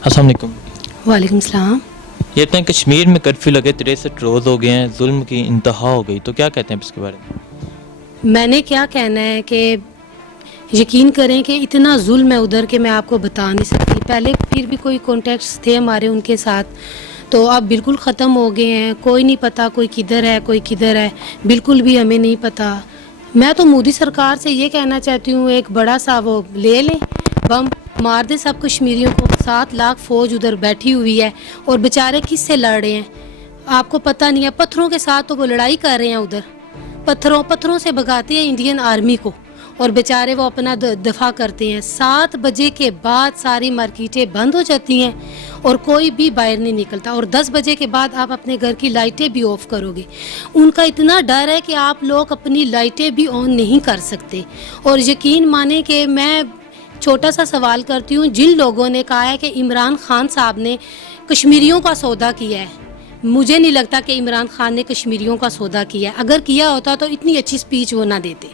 अस्सलाम वालेकुम। वालेकुम सलाम। ये इतना कश्मीर में कर्फ्यू लगे 63 रोज़ हो गए हैं, जुल्म की इंतहा हो गई, तो क्या कहते हैं इसके बारे में? मैंने क्या कहना है कि यकीन करें कि इतना जुल्म है उधर के मैं आपको बता नहीं सकती। पहले फिर भी कोई कॉन्टेक्ट्स थे हमारे उनके साथ, तो अब बिल्कुल ख़त्म हो गए हैं। कोई नहीं पता कोई किधर है कोई किधर है, बिल्कुल भी हमें नहीं पता। मैं तो मोदी सरकार से ये कहना चाहती हूँ, एक बड़ा सा वो ले लें, बम मार दे सब कश्मीरियों को। 7 लाख फ़ौज उधर बैठी हुई है और बेचारे किस से लड़ रहे हैं आपको पता नहीं है। पत्थरों के साथ तो वो लड़ाई कर रहे हैं उधर, पत्थरों से भगाते हैं इंडियन आर्मी को और बेचारे वो अपना दफा करते हैं। 7 बजे के बाद सारी मार्केटें बंद हो जाती हैं और कोई भी बाहर नहीं निकलता, और 10 बजे के बाद आप अपने घर की लाइटें भी ऑफ करोगे। उनका इतना डर है कि आप लोग अपनी लाइटें भी ऑन नहीं कर सकते। और यकीन माने कि मैं छोटा सा सवाल करती हूँ, जिन लोगों ने कहा है कि इमरान खान साहब ने कश्मीरियों का सौदा किया है, मुझे नहीं लगता कि इमरान खान ने कश्मीरियों का सौदा किया है। अगर किया होता तो इतनी अच्छी स्पीच वो ना देते।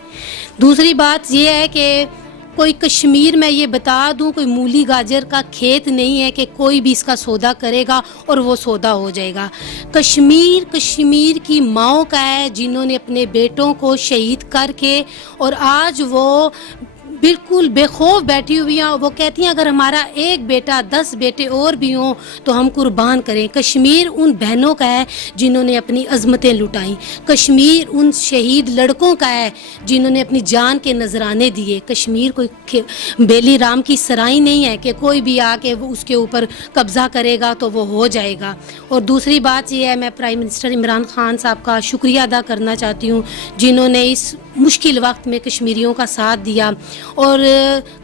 दूसरी बात ये है कि कोई कश्मीर में ये बता दूं, कोई मूली गाजर का खेत नहीं है कि कोई भी इसका सौदा करेगा और वो सौदा हो जाएगा। कश्मीर की माओं का है, जिन्होंने अपने बेटों को शहीद करके और आज वो बिल्कुल बेखौफ बैठी हुई हैं। वो कहती हैं अगर हमारा एक बेटा 10 बेटे और भी हों तो हम कुर्बान करें। कश्मीर उन बहनों का है जिन्होंने अपनी अज़मतें लुटाई। कश्मीर उन शहीद लड़कों का है जिन्होंने अपनी जान के नजराने दिए। कश्मीर कोई बेली राम की सराय नहीं है कि कोई भी आके वो उसके ऊपर कब्ज़ा करेगा तो वो हो जाएगा। और दूसरी बात ये है, मैं प्राइम मिनिस्टर इमरान खान साहब का शुक्रिया अदा करना चाहती हूँ, जिन्होंने इस मुश्किल वक्त में कश्मीरियों का साथ दिया और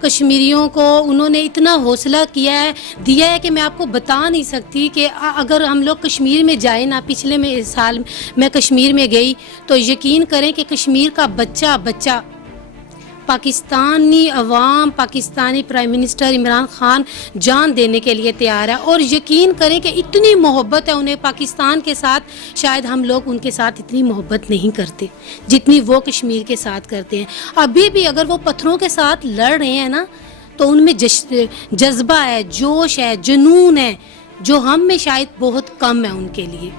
कश्मीरियों को उन्होंने इतना हौसला दिया है कि मैं आपको बता नहीं सकती कि अगर हम लोग कश्मीर में जाए ना, पिछले में साल मैं कश्मीर में गई तो यकीन करें कि कश्मीर का बच्चा पाकिस्तानी अवाम, पाकिस्तानी प्राइम मिनिस्टर इमरान खान जान देने के लिए तैयार है। और यकीन करें कि इतनी मोहब्बत है उन्हें पाकिस्तान के साथ, शायद हम लोग उनके साथ इतनी मोहब्बत नहीं करते जितनी वो कश्मीर के साथ करते हैं। अभी भी अगर वो पत्थरों के साथ लड़ रहे हैं ना, तो उनमें जज्बा है, जोश है, जुनून है, जो हम में शायद बहुत कम है उनके लिए।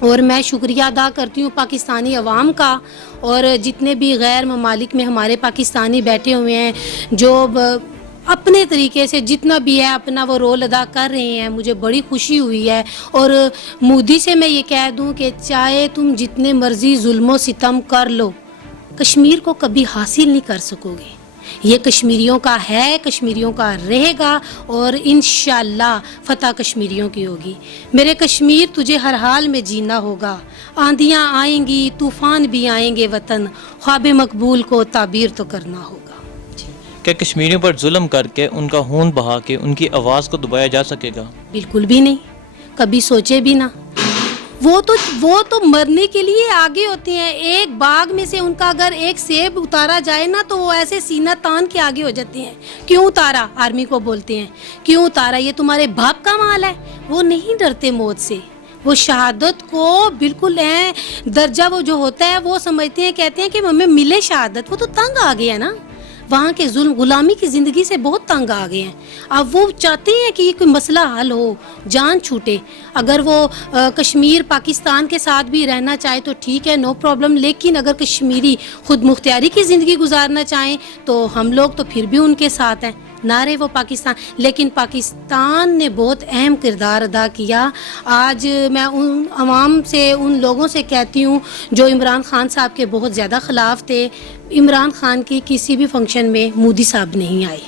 और मैं शुक्रिया अदा करती हूँ पाकिस्तानी अवाम का और जितने भी गैर ममालिक में हमारे पाकिस्तानी बैठे हुए हैं, जो अपने तरीके से जितना भी है अपना वो रोल अदा कर रहे हैं। मुझे बड़ी खुशी हुई है। और मोदी से मैं ये कह दूँ कि चाहे तुम जितने मर्जी जुल्म सितम कर लो, कश्मीर को कभी हासिल नहीं कर सकोगे। ये कश्मीरियों का है, कश्मीरियों का रहेगा और इंशाअल्लाह फतह कश्मीरियों की होगी। मेरे कश्मीर तुझे हर हाल में जीना होगा, आंधियाँ आएंगी तूफ़ान भी आएंगे, वतन ख्वाब मकबूल को ताबीर तो करना होगा। क्या कश्मीरियों पर जुल्म करके उनका खून बहा के उनकी आवाज़ को दबाया जा सकेगा? बिल्कुल भी नहीं, कभी सोचे भी ना। वो तो मरने के लिए आगे होते हैं। एक बाग में से उनका अगर एक सेब उतारा जाए ना, तो वो ऐसे सीना तान के आगे हो जाते हैं। क्यों उतारा? आर्मी को बोलते हैं क्यों उतारा, ये तुम्हारे बाप का माल है। वो नहीं डरते मौत से, वो शहादत को बिल्कुल है दर्जा वो जो होता है वो समझते हैं, कहते हैं कि हमें मिले शहादत। वो तो तंग आ गए हैं ना, वहाँ के जुल्म गुलामी की ज़िंदगी से बहुत तंग आ गए हैं। अब वो चाहते हैं कि कोई मसला हल हो, जान छूटे। अगर वो कश्मीर पाकिस्तान के साथ भी रहना चाहे तो ठीक है, नो प्रॉब्लम, लेकिन अगर कश्मीरी खुद मुख्तियारी की ज़िंदगी गुजारना चाहें तो हम लोग तो फिर भी उनके साथ हैं, ना रहे वो पाकिस्तान। लेकिन पाकिस्तान ने बहुत अहम किरदार अदा किया। आज मैं उन अवाम से, उन लोगों से कहती हूँ जो इमरान खान साहब के बहुत ज़्यादा ख़िलाफ़ थे, इमरान खान की किसी भी फंक्शन में मोदी साहब नहीं आए,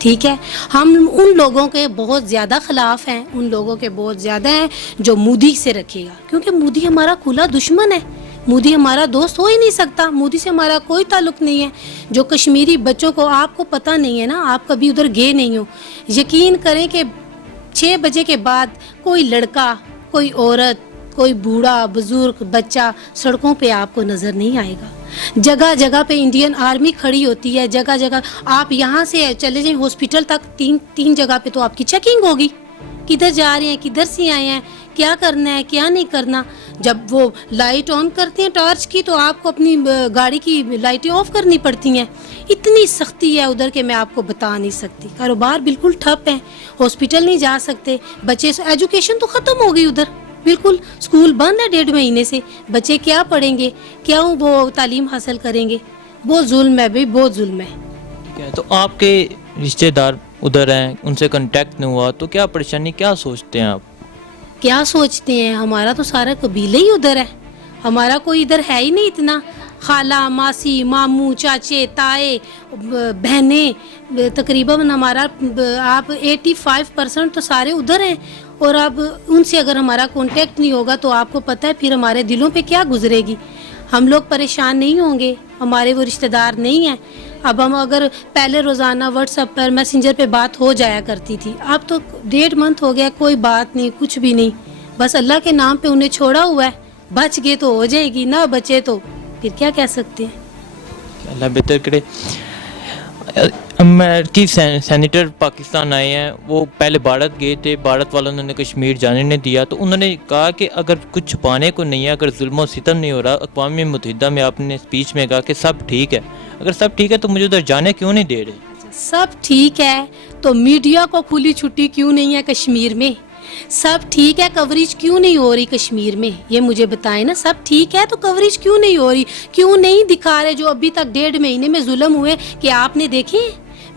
ठीक है। हम उन लोगों के बहुत ज़्यादा ख़िलाफ़ हैं, उन लोगों के बहुत ज़्यादा हैं जो मोदी से रखेगा, क्योंकि मोदी हमारा खुला दुश्मन है। मोदी हमारा दोस्त हो ही नहीं सकता, मोदी से हमारा कोई ताल्लुक़ नहीं है। जो कश्मीरी बच्चों को, आपको पता नहीं है ना, आप कभी उधर गए नहीं हो, यकीन करें कि 6 बजे के बाद कोई लड़का, कोई औरत, कोई बूढ़ा बुजुर्ग बच्चा सड़कों पे आपको नज़र नहीं आएगा। जगह जगह पे इंडियन आर्मी खड़ी होती है, जगह जगह। आप यहाँ से चले जाएं हॉस्पिटल तक, तीन जगह पे तो आपकी चेकिंग होगी। किधर जा रहे हैं, किधर से आए हैं, क्या करना है, क्या नहीं करना। जब वो लाइट ऑन करते हैं टॉर्च की तो आपको अपनी गाड़ी की लाइटें ऑफ करनी पड़ती हैं। इतनी सख्ती है उधर के मैं आपको बता नहीं सकती। कारोबार बिल्कुल ठप है, हॉस्पिटल नहीं जा सकते बच्चे, एजुकेशन तो ख़त्म हो गई उधर बिल्कुल। स्कूल बंद है 1.5 महीने से, बच्चे क्या पढ़ेंगे, क्या वो तालीम हासिल करेंगे। बहुत जुल्म है भाई, बहुत जुल्म है। ठीक है, तो आपके रिश्तेदार उधर हैं, उनसे कांटेक्ट नहीं हुआ तो क्या परेशानी, क्या सोचते हैं आप? क्या सोचते हैं, हमारा तो सारा कबीला ही उधर है, हमारा कोई इधर है ही नहीं इतना। खाला, मासी, मामू, चाचे, ताए, बहनें, तकरीबन हमारा आप 85% तो सारे उधर हैं। और अब उनसे अगर हमारा कांटेक्ट नहीं होगा तो आपको पता है फिर हमारे दिलों पे क्या गुजरेगी। हम लोग परेशान नहीं होंगे, हमारे वो रिश्तेदार नहीं हैं। अब हम अगर पहले रोज़ाना व्हाट्सएप पर मैसेंजर पे बात हो जाया करती थी, अब तो 1.5 मंथ हो गया कोई बात नहीं, कुछ भी नहीं। बस अल्लाह के नाम पे उन्हें छोड़ा हुआ है, बच गए तो हो जाएगी, ना बचे तो फिर क्या कह सकते हैं। अल्लाह बेहतर करे। अमेरिकी सेनेटर पाकिस्तान आए हैं, वो पहले भारत गए थे, भारत वालों ने कश्मीर जाने नहीं दिया, तो उन्होंने कहा कि अगर कुछ छुपाने को नहीं है, अगर जुल्म और सितम नहीं हो रहा, अक़वाम मुत्तहिदा में आपने स्पीच में कहा कि सब ठीक है, अगर सब ठीक है तो मुझे उधर जाने क्यों नहीं दे रहे? सब ठीक है तो मीडिया को खुली छुट्टी क्यों नहीं है कश्मीर में? सब ठीक है, कवरेज क्यों नहीं हो रही कश्मीर में, ये मुझे बताएं ना। सब ठीक है तो कवरेज क्यों नहीं हो रही, क्यों नहीं दिखा रहे जो अभी तक 1.5 महीने में जुल्म हुए? कि आपने देखे,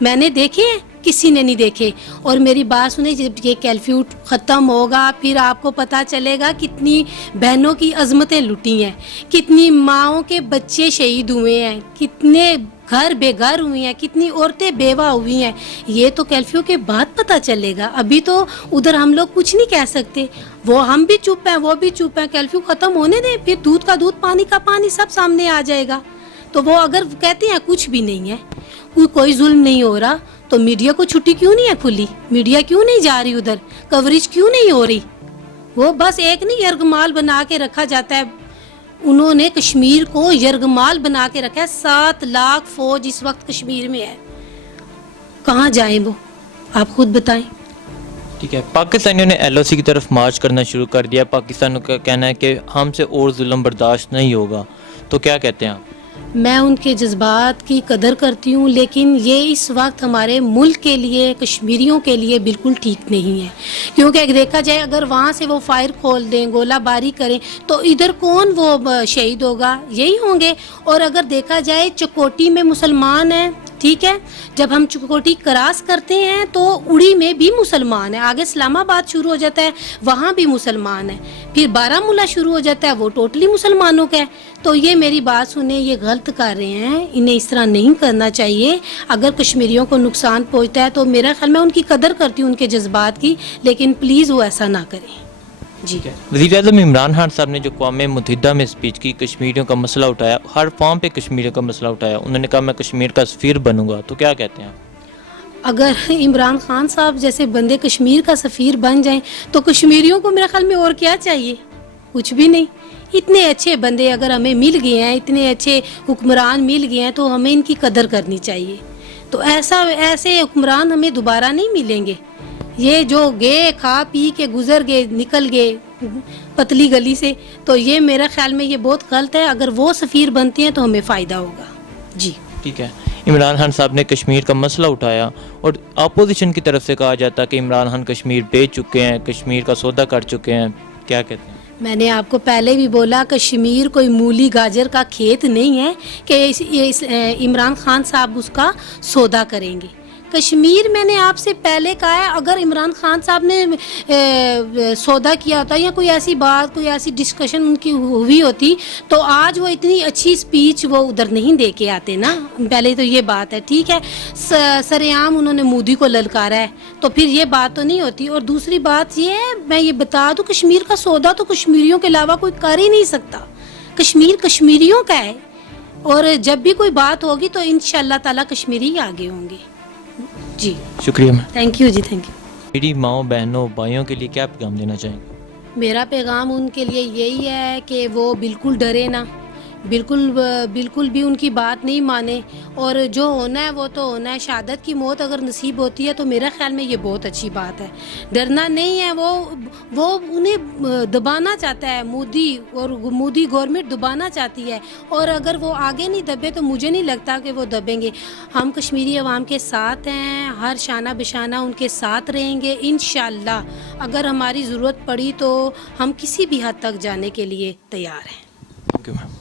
मैंने देखे, किसी ने नहीं देखे। और मेरी बात सुने, जब ये कर्फ्यू ख़त्म होगा फिर आपको पता चलेगा कितनी बहनों की अजमतें लुटी हैं, कितनी माओं के बच्चे शहीद हुए हैं, कितने घर बेघर हुई हैं, कितनी औरतें बेवा हुई हैं। ये तो कर्फ्यू के बाद पता चलेगा, अभी तो उधर हम लोग कुछ नहीं कह सकते। वो हम भी चुप हैं, वो भी चुप हैं। कर्फ्यू ख़त्म होने दें, फिर दूध का दूध, पानी का पानी, सब सामने आ जाएगा। तो वो अगर कहते हैं कुछ भी नहीं है, कोई जुल्म नहीं हो रहा, तो मीडिया को छुट्टी क्यों नहीं है खुली? मीडिया क्यों नहीं जा रही उधर? कवरेज क्यों नहीं हो रही? वो बस एक नहीं यरगमाल बना के रखा जाता है। उन्होंने कश्मीर को यरगमाल बना के रखा है। 7 लाख फौज इस वक्त कश्मीर में है, कहाँ जाए वो, आप खुद बताएं। ठीक है, पाकिस्तानियों ने LOC की तरफ मार्च करना शुरू कर दिया। पाकिस्तान का कहना है कि हमसे और जुल्म बर्दाश्त नहीं होगा, तो क्या कहते हैं आप? मैं उनके जज्बात की कदर करती हूँ, लेकिन ये इस वक्त हमारे मुल्क के लिए, कश्मीरियों के लिए बिल्कुल ठीक नहीं है। क्योंकि देखा जाए अगर वहाँ से वो फायर खोल दें, गोलाबारी करें, तो इधर कौन वो शहीद होगा? यही होंगे। और अगर देखा जाए चकोटी में मुसलमान हैं, ठीक है, जब हम चकोटी क्रॉस करते हैं तो उड़ी में भी मुसलमान है, आगे इस्लामाबाद शुरू हो जाता है, वहाँ भी मुसलमान है, फिर बारामूला शुरू हो जाता है, वो टोटली मुसलमानों का है। तो ये मेरी बात सुने, ये गलत कर रहे हैं, इन्हें इस तरह नहीं करना चाहिए। अगर कश्मीरियों को नुकसान पहुँचता है तो मेरा ख्याल, मैं उनकी कदर करती हूँ उनके जज्बात की, लेकिन प्लीज़ वो ऐसा ना करें। जी। वज़ीर-ए-आज़म इमरान खान साहब ने जो अक़वाम मुत्तहिदा में स्पीच की, कश्मीरियों का मसला उठाया, हर फॉर्म पे कश्मीरियों का मसला उठाया, उन्होंने कहा मैं कश्मीर का सफ़ीर बनूंगा, तो क्या कहते हैं आप? अगर इमरान खान साहब जैसे बंदे कश्मीर का सफ़ीर बन जाएं तो कश्मीरियों को मेरे ख्याल में और क्या चाहिए? कुछ भी नहीं। इतने अच्छे बंदे अगर हमें मिल गए हैं, इतने अच्छे हुक्मरान मिल गए हैं, तो हमें इनकी कदर करनी चाहिए। तो ऐसे हुक्मरान हमें दोबारा नहीं मिलेंगे। ये जो गए, खा पी के गुजर गए, निकल गए पतली गली से, तो ये मेरा ख्याल में ये बहुत गलत है। अगर वो सफ़ीर बनते हैं तो हमें फ़ायदा होगा। जी ठीक है, इमरान खान साहब ने कश्मीर का मसला उठाया और अपोजिशन की तरफ से कहा जाता है कि इमरान खान कश्मीर बेच चुके हैं, कश्मीर का सौदा कर चुके हैं, क्या कहते हैं? मैंने आपको पहले भी बोला, कश्मीर कोई मूली गाजर का खेत नहीं है कि इमरान खान साहब उसका सौदा करेंगे। कश्मीर मैंने आपसे पहले कहा है, अगर इमरान खान साहब ने सौदा किया होता या कोई ऐसी बात, कोई ऐसी डिस्कशन उनकी हुई होती, तो आज वो इतनी अच्छी स्पीच वो उधर नहीं दे के आते ना। पहले तो ये बात है, ठीक है। सरेआम उन्होंने मोदी को ललकारा है, तो फिर ये बात तो नहीं होती। और दूसरी बात ये है, मैं ये बता दूँ, कश्मीर का सौदा तो कश्मीरियों के अलावा कोई कर ही नहीं सकता। कश्मीर कश्मीरियों का है, और जब भी कोई बात होगी तो इंशाअल्लाह ताला कश्मीरी आगे होंगे। जी शुक्रिया मैम। थैंक यू जी, थैंक यू। मेरी माओ, बहनों, भाइयों के लिए क्या पैगाम देना चाहेंगे? मेरा पैगाम उनके लिए यही है कि वो बिल्कुल डरे ना, بالکل بھی ان کی بات نہیں مانے اور جو ہونا ہے وہ تو ہونا ہے. شہادت کی موت اگر نصیب ہوتی ہے تو میرے خیال میں یہ بہت اچھی بات ہے. ڈرنا نہیں ہے. وہ انہیں دبانا چاہتا ہے مودی گورنمنٹ دبانا چاہتی ہے, اور اگر وہ آگے نہیں دبے تو مجھے نہیں لگتا کہ وہ دبیں گے. ہم کشمیری عوام کے ساتھ ہیں, ہر شانہ بشانہ ان کے ساتھ رہیں گے انشاءاللہ. اگر ہماری ضرورت پڑی تو ہم کسی بھی حد تک جانے کے لیے تیار ہیں. Thank you ma'am.